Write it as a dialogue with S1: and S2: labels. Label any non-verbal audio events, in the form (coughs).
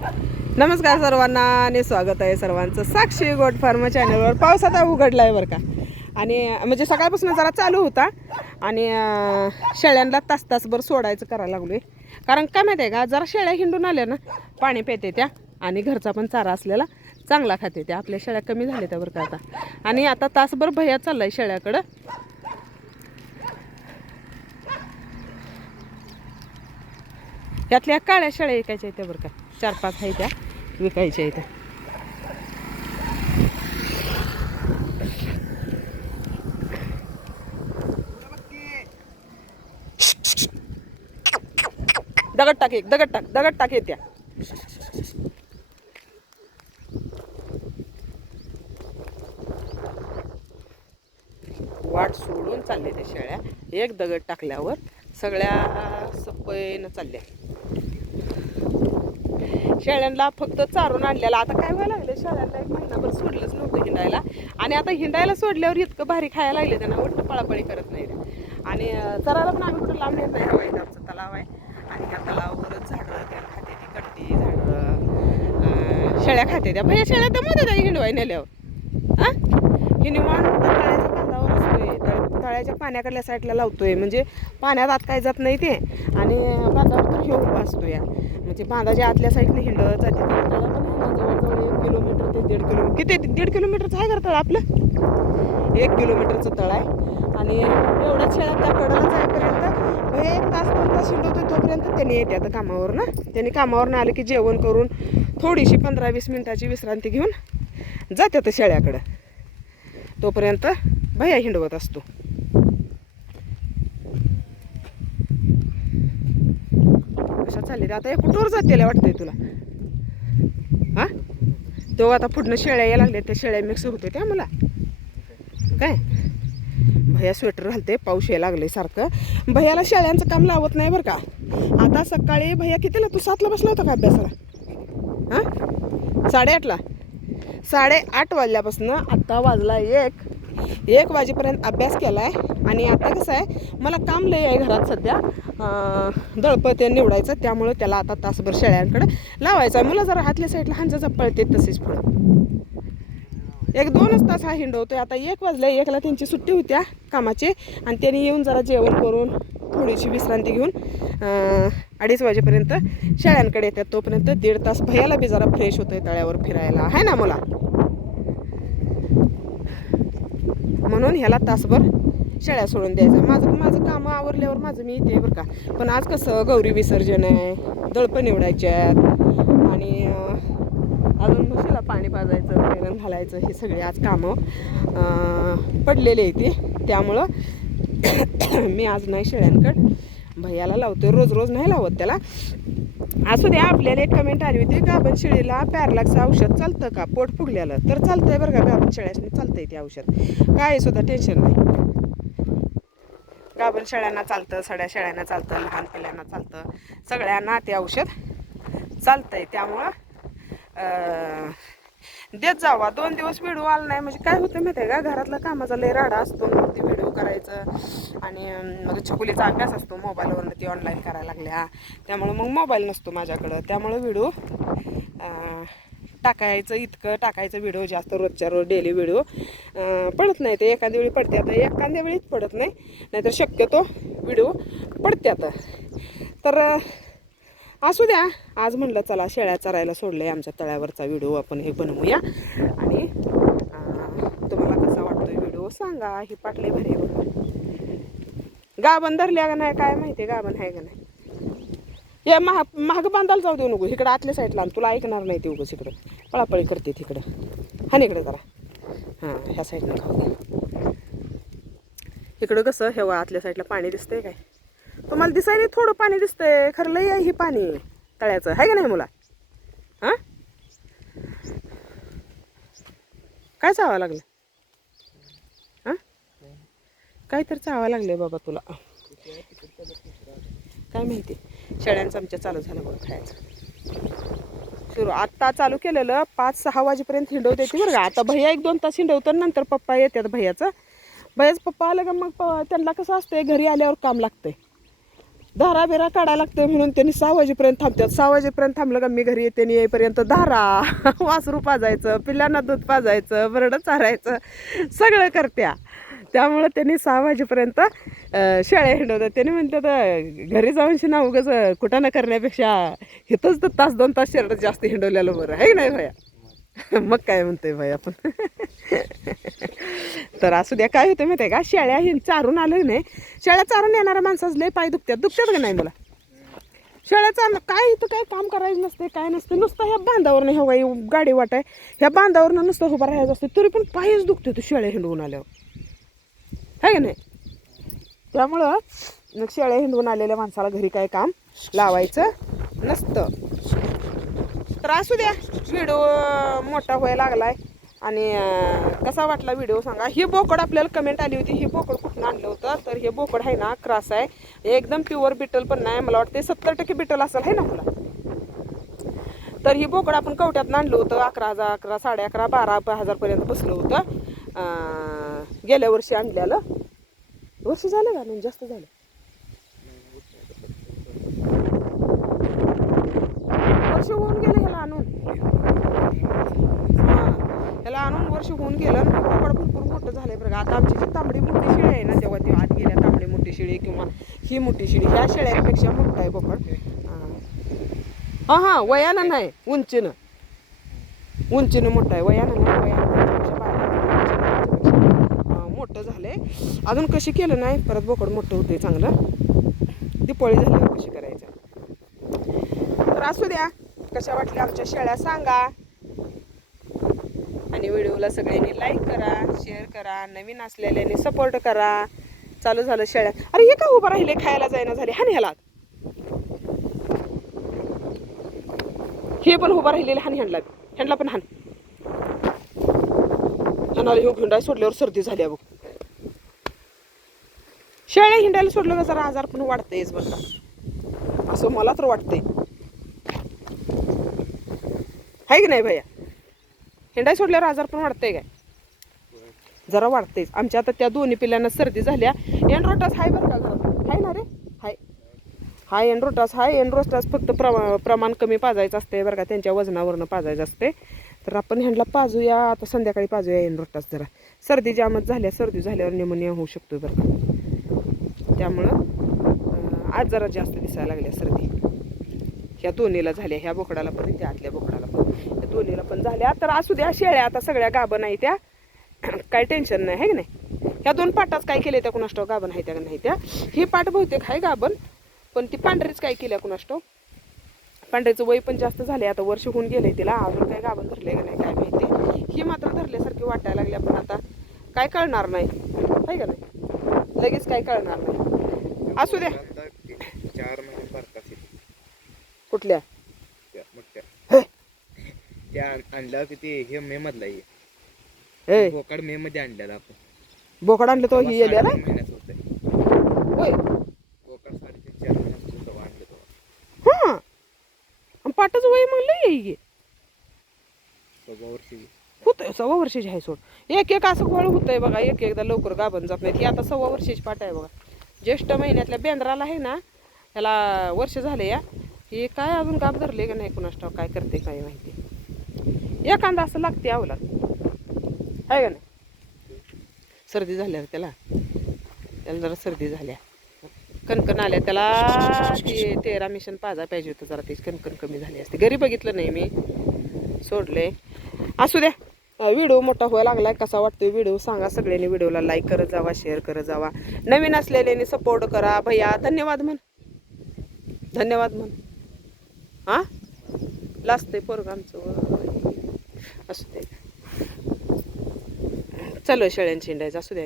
S1: नमस्कार सर्वांना आणि स्वागत आहे सर्वांचं. साक्षी गोट फार्म चॅनलवर. पाऊस आता उघडला आहे बरं का. आणि म्हणजे सकाळपासून जरा चालू होता. आणि शेळ्यांना तास तासभर सोडायचं करायला लागलो आहे कारण काय माहिती आहे का जरा शेळ्या हिंडून आल्या ना पाणी पेते त्या. आणि घरचा पण चारा असलेला चांगला खाते त्या. आपल्या शेळ्या कमी झाल्या त्या बरं का आता. आणि आता तासभर भैया चालला आहे शेळ्याकडं. यातल्या काळ्या शेळ्या ऐकायच्या आहेत त्या बरं का. चार पाच आहे त्या. विकायच्या आहेत. दगड टाक एक दगड टाक दगड टाक येत्या वाट सोडून चालले त्या शेळ्या. एक दगड टाकल्यावर सगळ्या सपयनं चालल्या. शेळ्यांना फक्त चारून आणलेला. आता काय व्हायला लागलं शेळ्यांना एक महिनाभर सोडलंच नव्हतं हिंडायला. आणि आता हिंडायला सोडल्यावर इतकं भारी खायला लागले त्यांना. उलट पळापळी करत नाही आणि चराला पण आम्ही कुठं लांब येत नाही. हवा आमचा तलाव आहे. आणि ह्या तलावावरच झाडं त्या खाते ती कट्टी झाडं शेळ्या खाते त्या. भैया शेळ्या तर मध्ये हिंडवाय नेल्यावर. हा हे निवांत तळ्याच्या कांदावर असतोय तळ- तळ्याच्या पाण्याकडल्या साईडला लावतोय. म्हणजे पाण्यात आत काय जात नाही ते. आणि बांधावर तर हे उभा असतो या म्हणजे बांधाच्या आतल्या साईडने हिंडत जाते जवळजवळ एक किलोमीटर ते दीड किलोमीटर. किती दीड किलोमीटरचं आहे का तळ आपलं? एक किलोमीटरचं तळ आहे. आणि एवढ्याच शेळ्या त्या कडेला जाईपर्यंत एक तास दोन तास हिंडवतोय तोपर्यंत त्यांनी येते आता कामावर ना. त्यांनी कामावरनं आलं की जेवण करून थोडीशी पंधरा वीस मिनिटाची विश्रांती घेऊन जाते तर शेळ्याकडं. तोपर्यंत भैया हिंडवत असतो. कशा ते आता कुठवर जाते वाटतंय तुला? हा? तो आता पुढनं शेळ्या यायला लागल्या त्या शेळ्या मिक्स होते त्या मला काय? भैया स्वेटर घालते पाऊस यायला लागले सारखं. भैयाला शेळ्यांचं काम लावत नाही बरं का? आता सकाळी भैया कितीला? तू सातला बसला होता का अभ्यासाला? हां? साडेआठला? साडेआठ वाजल्यापासून आत्ता वाजला एक. एक वाजेपर्यंत अभ्यास केला आहे आणि आता कसं आहे मला काम लय आहे घरात सध्या. अं, निवडायचं त्यामुळं त्याला आता तासभर शेळ्यांकडे लावायचं आहे. मला जरा हातल्या साईडला हांजा पळते तसेच पुढं. एक दोनच तास हा हिंडवतोय. आता एक वाजले एकला त्यांची सुट्टी होत्या कामाची. आणि त्यांनी येऊन जरा जेवण करून थोडीशी विश्रांती घेऊन अडीच वाजेपर्यंत शाळ्यांकडे येतात. तोपर्यंत दीड तास भैयाला बी जरा फ्रेश होतोय तळ्यावर फिरायला. आहे ना मला? म्हणून ह्याला तासभर शेळ्या सोडून द्यायचा. माझं माझं कामं आवरल्यावर माझं मी येते बरं का. पण आज कसं गौरी विसर्जन आहे दळपण निवडायचे आहेत. आणि अजून म्हशीला पाणी पाजायचं वैरण घालायचं हे सगळे आज कामं पडलेले आहे ते. त्यामुळं (coughs) मी आज नाही शेळ्यांकड. भैयाला लावतो रोज रोज नाही लावत त्याला. असू द्या आपल्याला एक कमेंट आली होती गाभण शेळीला पॅरलाक्सचं औषध चालतं का? पोट फुगल्याला तर चालतंय बरं का गाभण शेळ्यासनी चालतंय ते औषध. काय सुद्धा टेन्शन नाही. गाभण शेळ्यांना चालतं सड्या शेळ्यांना चालतं लहान पिल्यांना चालतं सगळ्यांना ते औषध चालतंय. त्यामुळं देत जावा. दोन दिवस व्हिडिओ आला नाही. म्हणजे काय होतं माहिती आहे का? घरातला कामाचा लय राडा असतो. मग ते व्हिडिओ करायचं आणि मग छकुलीचा अभ्यास असतो मोबाईलवरनं ती ऑनलाईन करायला लागल्या. त्यामुळं मग मोबाईल नसतो माझ्याकडं. त्यामुळं व्हिडिओ टाकायचं इतकं. टाकायचं व्हिडिओ जास्त रोजच्या रोज डेली व्हिडिओ पडत नाही ते. एखाद्या वेळी पडते आता. एखाद्या वेळीच पडत नाही. नाहीतर शक्यतो व्हिडिओ पडत्यात. तर असू द्या. आज म्हणलं चला शेळ्या चरायला सोडलं आहे आमच्या तळ्यावरचा व्हिडिओ आपण हे बनवूया. आणि तुम्हाला कसा वाटतोय व्हिडिओ सांगा. हे पाटले भरे गाभण धरल्या का नाही काय माहिती गाभण आहे का नाही. हे महाग महाग बांधायला जाऊ देऊ नको. इकडं आतल्या साईडला तुला ऐकणार नाही ते उगस इकडं. पळापळी करते तिकडं हा ना इकडं जरा. हां ह्या साईडनं खाऊ इकडं कसं हे आतल्या साईडला पाणी दिसतंय काय? तुम्हाला दिसायला थोडं पाणी दिसतंय. खरं लई आहे ही पाणी तळ्याचं. आहे का नाही मुला? हां? काय चावा लागलं? हां? काय चावा लागले बाबा तुला. काय माहिती? शेळ्यांचं आमच्या चालू झालं बघ खायचं. सुरू. आत्ता चालू केलेलं पाच सहा वाजेपर्यंत हिंडवते ती बरं का. आता भैया एक दोन तास हिंडवतो नंतर पप्पा येतात भैयाचं. भैयाचं पप्पा आलं का मग प- त्यांना कसं असतंय घरी आल्यावर काम लागतंय. धारा बिरा काढायला लागतं म्हणून त्यांनी सहा वाजेपर्यंत थांबतात. सहा वाजेपर्यंत थांबलं का मी घरी येते आणि येईपर्यंत धारा (laughs) वासरू पाजायचं पिल्लांना दूध पाजायचं बरडं चारायचं सगळं करत्या. त्यामुळं त्यांनी सहा वाजेपर्यंत अं, शेळ्या हिंडवतात. त्यांनी म्हणतात घरी जाऊन शिना उगाच कुठं न करण्यापेक्षा इथंच तर तास दोन तास शेरडं जास्त हिंडवलेलं बरं आहे. नाही भया? (laughs) मग काय म्हणतोय भाई आपण? (laughs) तर असू द्या काय होतं माहिती आहे का? शेळ्या हे चारून आलं नाही शेळ्या चारून येणाऱ्या माणसाच लय पाय दुखतात दुखतात का नाही मला? शेळ्या चार काय इथं काय काम करायचं नसते काय नसते नुसतं ह्या बांधावरनं ह्या वाई गाडी वाट आहे ह्या बांधावरनं नुसतं उभं राहायचं असते तरी पण पायच दुखते तू शेळ्या हिंडवून आल्यावर. आहे का नाही? त्यामुळं शेळ्या हिंडवून आलेल्या माणसाला घरी काय काम? लावायचं नसतं. तर असू द्या. व्हिडिओ मोठा व्हायला लागलाय. आणि कसा वाटला व्हिडिओ सांगा. ही बोकड आपल्याला कमेंट आली होती. ही बोकड कुठून आणलं होतं? तर हे बोकड आहे ना क्रास आहे. एकदम प्युअर बिटल पण नाही मला वाटते सत्तर टक्के बिटल असेल आहे ना मला? तर ही बोकड आपण कवट्यात आणलं होतं. अकरा हजार अकरा साडे अकरा बारा हजारपर्यंत बसलं होतं. गेल्या वर्षी आणलेलं. वर्ष झालं का? नाही जास्त झालं. वर्ष होऊन गेलं ह्याला आणून हा त्याला आणून वर्ष होऊन गेलं आणि बोकड भरपूर मोठं झालं बरं आता आमची जी तांबडी मोठी शिळी आहे ना तेव्हा ती आत गेल्या तांबडी मोठी शिळी किंवा ही मोठी शिळी. ह्या शेळ्यांपेक्षा मोठं आहे बोकड हां. हां वयानं नाही उंचीनं. उंचीनं मोठं आहे. वयानं नाही वयानं त्याच्यापेक्षा बारा मोठं झालंय. अजून कशी केलं नाही परत बोकड मोठं होते चांगलं. दिपोळी झाल्यावर कशी करायचं? तर असू द्या. कशा वाटल्या आमच्या शेळ्या सांगा. आणि व्हिडिओला सगळ्यांनी लाईक करा शेअर करा नवीन असलेल्यांनी सपोर्ट करा. चालू झालं शेळ्या. अरे हे का उभं राहिले? खायला जायना झाले. हान ह्याला. हे पण उभं राहिलेले हान ह्यांडला ह्यांडला पण हान. ह्याला हे हिंडाय सोडल्यावर सर्दी झाली आहे बघ. शेळ्या हिंडायला सोडलं का जरा आजार पण वाढतेच बरं का असं मला तर वाटतंय. आहे की नाही भैया? हिंडाय सोडल्यावर आजार पण वाढतंय काय? जरा वाढतेच आमच्या आता त्या दोन्ही पिल्लांना सर्दी झाल्या. एनरोटास हाय बरं का घरात हाय ना रे? हाय. हाय एनरोटास हाय एनरोटास फक्त प्रमा प्रमाण कमी पाजायचं असते बरं का. त्यांच्या वजनावरनं पाजायचं असते तर आपण ह्यांना पाजूया. आता संध्याकाळी पाजूया एनरोटास जरा. सर्दी जामच झाल्या सर्दी झाल्यावर निमोनिया होऊ शकतो बरं का. त्यामुळं आज जरा जास्त दिसायला लागल्या सर्दी. ह्या दोन्हीला झाल्या. ह्या बोकडाला पण त्या आतल्या बोकडाला पण. दोन्हीला पण झाल्या. तर असू द्या शेळ्या आता सगळ्या गाभं नाही त्या. काही टेन्शन नाही आहे की नाही? ह्या दोन पाटाच काय केले त्या कुणाष्टव गाभण आहे त्या नाही त्या? ही पाट बहुतेक आहे गाभण पण ती पांढरीच काय केल्या कुणाष्टव पांढऱ्याचं वय पण जास्त झाले आता वर्ष होऊन गेले तिला. अजून काय गाभण धरले का नाही काय माहिती. ही मात्र धरल्यासारखी वाटायला लागल्या पण आता काय कळणार नाही. आहे का नाही? लगेच काय कळणार नाही. असू द्या. कुठल्या.
S2: त्या आण- आणल्या होत्या ते हे मे मधला आहे
S1: ए.
S2: बोकाड मे मध्ये आणलेला आपण.
S1: बोकड आणलं तो ही येल्या ना
S2: होतं.
S1: होय.
S2: बोकाड साडेतीन चार महिन्याचं होतं तेव्हा आणलं तेव्हा.
S1: हा. आणि पाटाचं वय म्हणलं येई
S2: सव्वा वर्षी.
S1: होतंय सव्वा वर्षाची आहे सोड. एक एक असं वळ होतंय बघा एक एकदा लवकर गाभण जात नाही ही आता सव्वा वर्षाची पाट आहे बघा. ज्येष्ठ महिन्यातल्या बेंद्राला आहे ना त्याला वर्ष झाले या. हे काय अजून गाभ धरले का नाही कुणास ठाऊक? काय करते काय माहिती. एखादा असं लागते आवला आहे का नाही? सर्दी झाल्या त्याला. त्याला जरा सर्दी झाल्या. कणकण आल्या. त्याला ते तेरा मिशन पाजा पाहिजे होतं जरा ते कणकण कमी झाली असते. घरी बघितलं नाही मी. सोडले असू द्या. व्हिडिओ मोठा व्हायला लागलाय. कसा वाटतोय व्हिडिओ सांगा. सगळ्यांनी व्हिडिओला लाईक करत जावा शेअर करत जावा. नवीन असलेल्याने सपोर्ट करा. भैया धन्यवाद म्हण. धन्यवाद म्हण. हां लाजतंय पोरग आमचं. असू दे. चलो शेळ्यांची हिंडायचं असू द्या